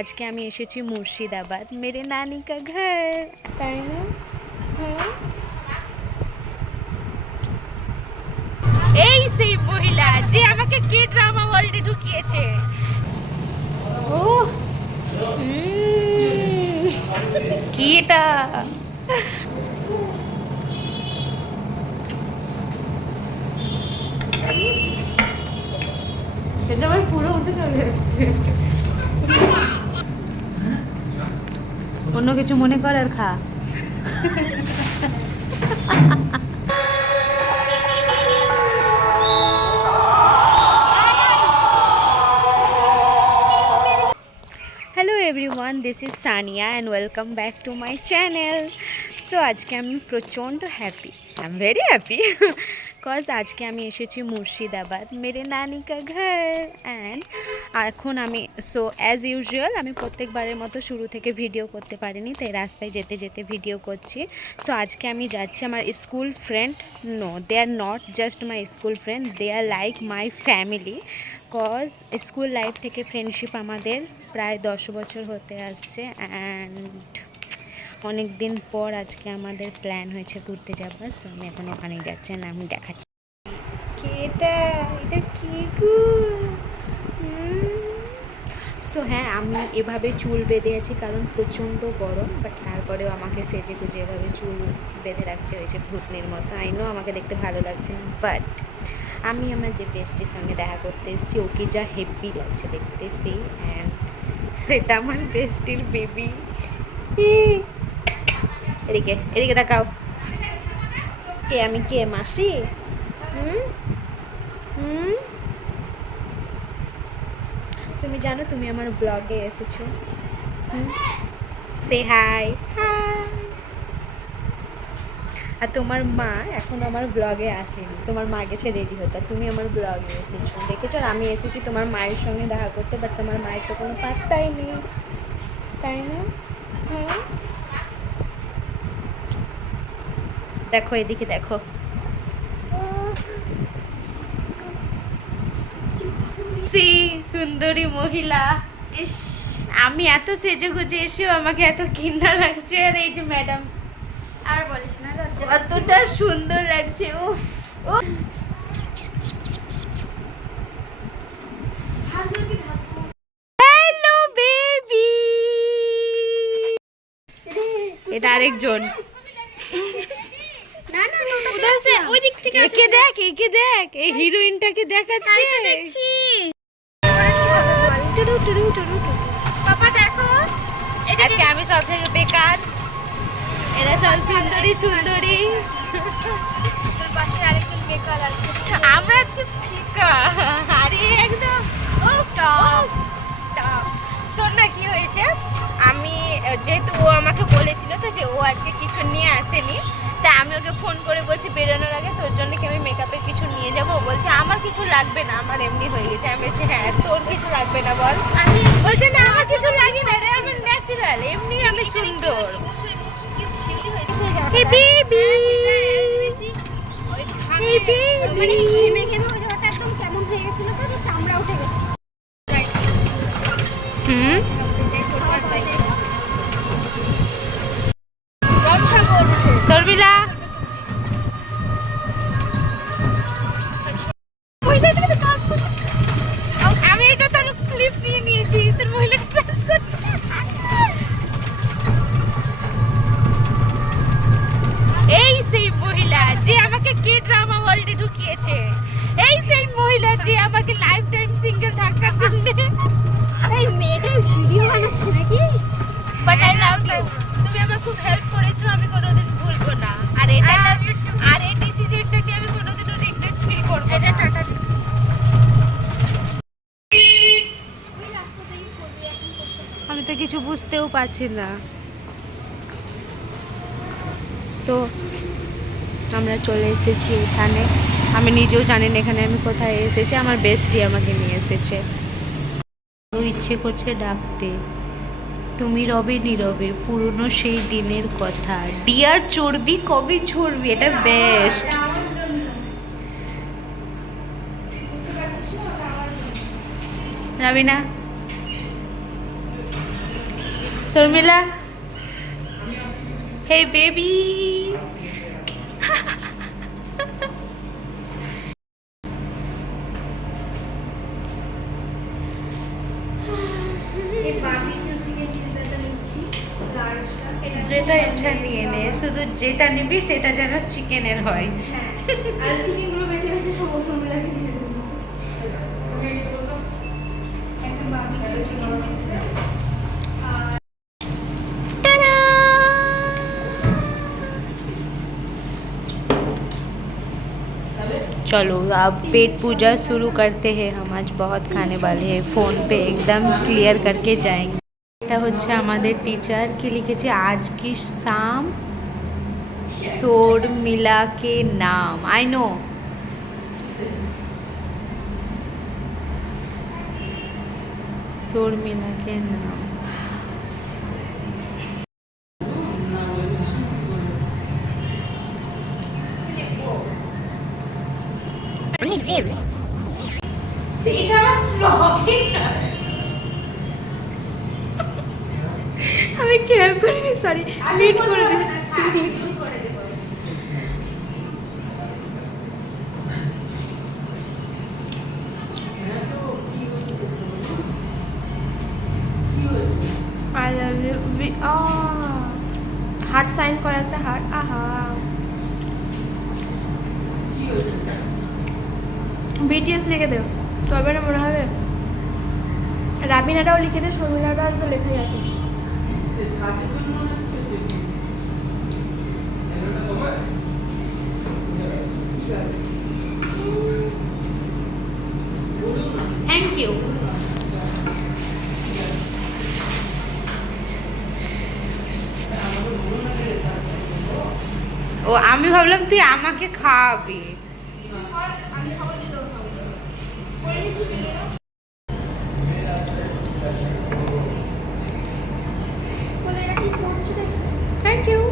আজকে আমি এসেছি মুর্শিদাবাদ মেরে নানি কা ঘর, তাই না? হ্যাঁ, এই সেই মহিলা যে আমাকে কে ড্রামা ওয়ার্ল্ডে ঢুকিয়েছে। ও কি এটা? সেটা আমার পুরো উঠে চলে যাচ্ছে। অন্য কিছু মনে কর আর খা। Hello everyone, this is Sania and welcome back to my channel. So আজকে আমি প্রচণ্ড happy, I am very happy cause আজকে আমি এসেছি মুর্শিদাবাদ মেরে নানি কা ঘর। অ্যান্ড এখন আমি অ্যাজ ইউজুয়াল আমি প্রত্যেকবারের মতো শুরু থেকে ভিডিও করতে পারিনি, তাই রাস্তায় যেতে যেতে ভিডিও করছি। সো আজকে আমি যাচ্ছি আমার school friend, no they are not just my school friend, they are like my family. Cause school life থেকে ফ্রেন্ডশিপ আমাদের প্রায় 10 বছর হতে আসছে। অ্যান্ড অনেক দিন পর আজকে আমাদের প্ল্যান হয়েছে ঘুরতে যাবার। সো আমি এখন ওখানেই যাচ্ছি, না আমি দেখাচ্ছি। এটা কি গো? সো হ্যাঁ, আমি এভাবে চুল বেঁধে আছি কারণ প্রচণ্ড গরম, বাট তারপরেও আমাকে সেজে গুজে এভাবে চুল বেঁধে রাখতে হয়েছে ভূতনির মতো। আইনো আমাকে দেখতে ভালো লাগছে না, বাট আমি আমার যে বেস্টির সঙ্গে দেখা করতে এসেছি, ওকে যা হেভি লাগছে দেখতেছি। অ্যান্ড এটা আমার বেস্টির বেবি। এদিকে এদিকে তাকাও। কে আমি? কে মাসি? হুম হুম তুমি জানো তুমি আমার ব্লগে এসেছো? সে হাই হাই। আর তোমার মা এখন আমার ব্লগে আসেনি, তোমার মা গেছে রেডি হতে, তুমি আমার ব্লগে এসেছো। দেখেছো আমি এসেছি তোমার মায়ের সঙ্গে দেখা করতে, বাট তোমার মায়ের তো কোনো পাত্তাই নেই, তাই না? হ্যাঁ, দেখো এদিকে দেখো। সুন্দরী মহিলা। আমি এত সেজে গুজে এসেও আমাকে এত ঘৃণা লাগছে। আর এই যে ম্যাডাম, আর বলিস না, লজ্জা কতটা সুন্দর লাগছে। ও ও হ্যালো বেবি। এটা আরেকজন। না না না, উধর সে ওই দিক থেকে একে দেখ, একে দেখ, এই হিরোইনটাকে দেখ আজকে। দেখছি পাপা দেখো, আজকে আমি সব থেকে বেকার, এরা সব সুন্দরী সুন্দরী। তোর পাশে আরেকজন বেকার আছে। আমরা আজকে ফিকা। আরে একদম টপ শোন না কি হয়েছে। আমি যেহেতু ও আমাকে বলেছিল তো যে ও আজকে কিছু নিয়ে আসেনি, তা আমি ওকে ফোন করে বলছি বেরোনোর আগে তোর জন্য কি আমি মেকআপের কিছু নিয়ে যাবো। ও বলছে আমার কিছু লাগবে না, আমার এমনি হয়ে গেছে। আমি বলছি হ্যাঁ তোর কিছু লাগবে না বল। আমি বলছে না আমার কিছু লাগে না রে, আমার ন্যাচারাল, এমনি আমি সুন্দর। শিউলি হয়ে গেছে Hey baby! ওই Hey baby! মানে ঘেমে ঘেমে ওই জায়গাটা একদম কেমন হয়ে গেছিল, তো যে চামড়া উঠে গেছে। হুম তরবিলা আমি এটা তোর ক্লিপ নিয়ে নিয়েছি, তোর মহিলা ডান্স করছে। এই সেই মহিলা যে আমাকে কে ড্রামা ওয়ার্ল্ডে ঢুকিয়েছে, এই সেই মহিলা যে আমাকে লাইফ টাইম সিঙ্গেল থাকার জন্য। এই মেয়েটা ভিডিও বানাচ্ছে নাকি? বাট আই লাভ ইউ, তুমি আমার খুব হেল্প করেছো, আমি কোনোদিন ভুলবো না। আর এটা আর এই ডিসিশনটাকে আমি কোনোদিনও রিগ্রেট ফিল করবো এটা না। টাটা দিচ্ছি। আমি তো কিছু বুঝতেও পারছি না। সো আমরা চলে এসেছি এখানে, আমি নিজেও জানি না এখানে আমি কোথায় এসেছি। আমার বেস্টি আমাকে নিয়ে এসেছে। ও ইচ্ছে করছে ডাকতে, তুমি রবে নীরবে পুরনো সেই দিনের কথা, ডিয়ার চর্বি কবে ঝরবি। এটা best. Rabina Sharmila, hey baby. যেটা ইচ্ছা নিয়ে নে, শুধু যেটা নিবি সেটা যেন চিকেনের হয়। আর চিকেনগুলো বেছে বেছে শর্মিলাকে দিয়ে দেবো। একটা বার্বিকিউ চিকেন দিয়েছে। चलो अब पेट पूजा शुरू करते हैं। हम आज बहुत खाने वाले हैं। फ़ोन पे एकदम क्लियर करके जाएंगे। এটা হচ্ছে আমাদের টিচার কি লিখেছে, आज की शाम शर्मिला के नाम। आई नो, शर्मिला के नाम। আমি খেয়াল করিনি, সরি, মিট করে দিচ্ছি। I love you. Heart sign করা একটা হার্ট। আহা, বিটিএস লিখে দেও, তবে না মনে হবে। রাবিনাটাও লিখে দে, শর্মিলাটাও তো লেখাই আছে। Thank you. ও আমি ভাবলাম তুই আমাকে খাওয়াবি। Thank you.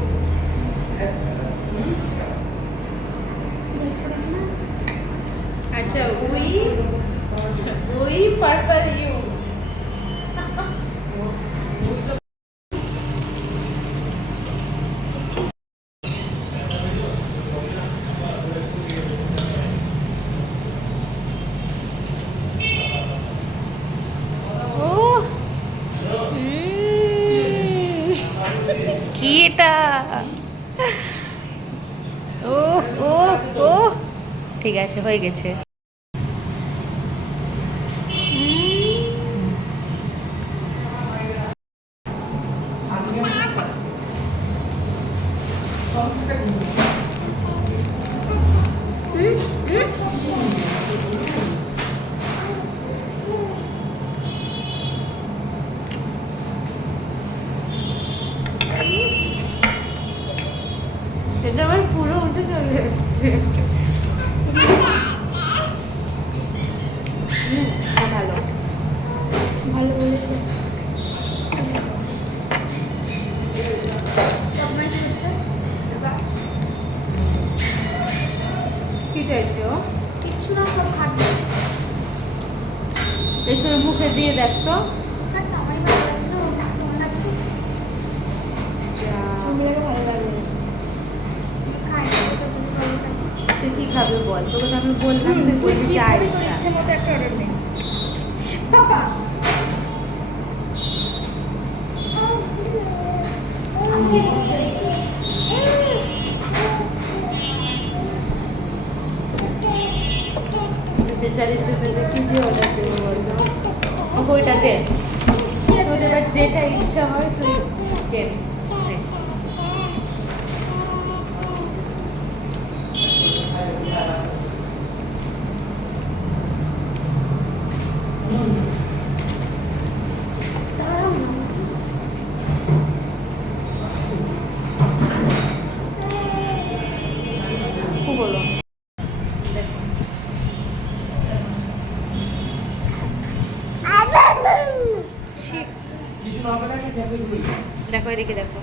আচ্ছা, উই পার্পল ইউ। কি এটা? ও ও ও ঠিক আছে, হয়ে গেছে। এটা আমার পুরো উঠে চলে ভালো ভালো বলেছে। কি চাইছে ও? কিচ্ছু না, সব খাটবে। একটু মুখে দিয়ে দেখ তো। খাটটা আমারই ভালো লাগছে না, ওটা তোমার লাগবে। শর্মিলাকে ভালো লাগবে। খাই তো তুমি ভালো থাকো। তুই কি খাবে বল? তোকে তো আমি বললাম তুই বলবি যা তোর ইচ্ছা। ইচ্ছে মতো একটা অর্ডার নে বাবা। আমাকে বলছে দেখছিস? বেচারির জন্য যে কি যে অর্ডার দেবো বলতো, ওকে ওইটা দে। তোর এবার যেটা ইচ্ছা হয় তুই কেন। বলো দেখো, এদিকে দেখো।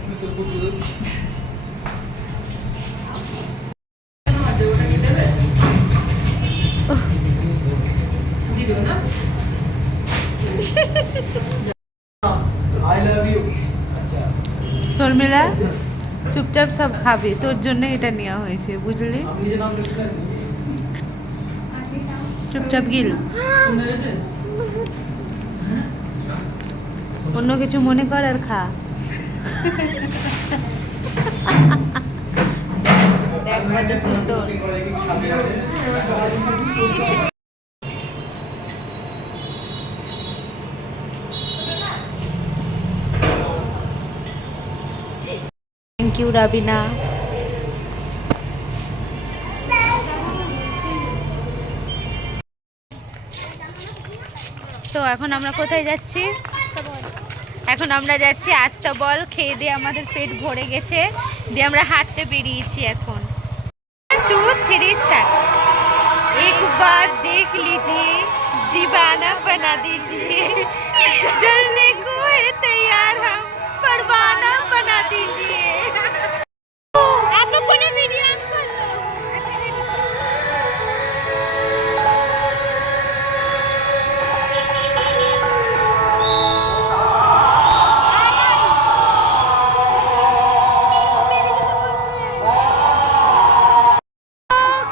I love you. শর্মিলা চুপচাপ সব খাবে, তোর জন্য এটা নেওয়া হয়েছে, বুঝলি? চুপচাপ গিল, অন্য কিছু মনে কর আর খা। দেখ কত সুন্দর। Thank you Rabina. তো এখন আমরা কোথায় যাচ্ছি? এখন আমরা যাচ্ছি আস্তাবল। খেয়ে দিয়ে আমাদের পেট ভরে গেছে, দিয়ে আমরা হাঁটতে বেরিয়েছি এখন। 2 3 स्टार्ट। एक बार देख लीजिए, दीवाना बना दीजिए, जलने को है तैयार हम, परवाना बना दीजिए। এতক্ষণে ভিডিও করলো।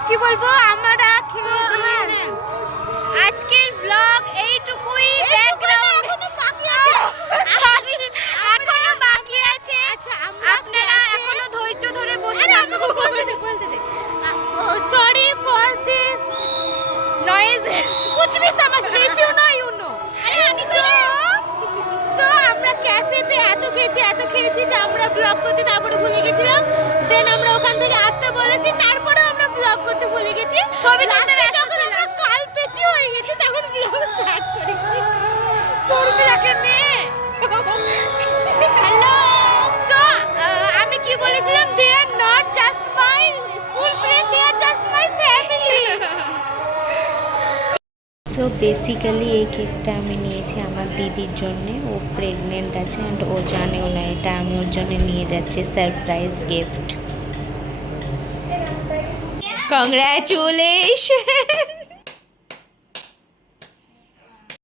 কি বলবো, আমরা আজকের ব্লগ এইটুকুই। ব্যাকগ্রাউন্ড এখনো বাকি আছে, এখনো বাকি আছে। আপনারা এখনো ধৈর্য ধরে বসে থাকুন। বলতে দে। সরি ফর দিস নয়েজেস, कुछ भी समझ नहीं, if you know you know। আরে আমি তো সো আমরা ক্যাফেতে এত খেয়েছি যে আমরা ব্লগ করতে তারপরে ভুলে গেছিলাম। দেন আমরা ওখান থেকে আসতে বলেছি, তারপরেও আমরা ব্লগ করতে ভুলে গেছি। ছবি তুলতে ব্যস্ত ছিলাম, কাল পেঁচি হয়ে গেছে, তখন ব্লগ স্টার্ট করেছি। শর্মিলাকে নে। হ্যালো। সো আমি কি বলেছিলাম, they are not just my school friend, they are just my family. So basically এই কেকটা আমি নিয়েছি আমার দিদির জন্য। ও প্রেগনেন্ট আছে অ্যান্ড ও জানেও না এটা, আমি ওর জন্য নিয়ে যাচ্ছি সারপ্রাইজ গিফট। কংগ্রাচুলেশন।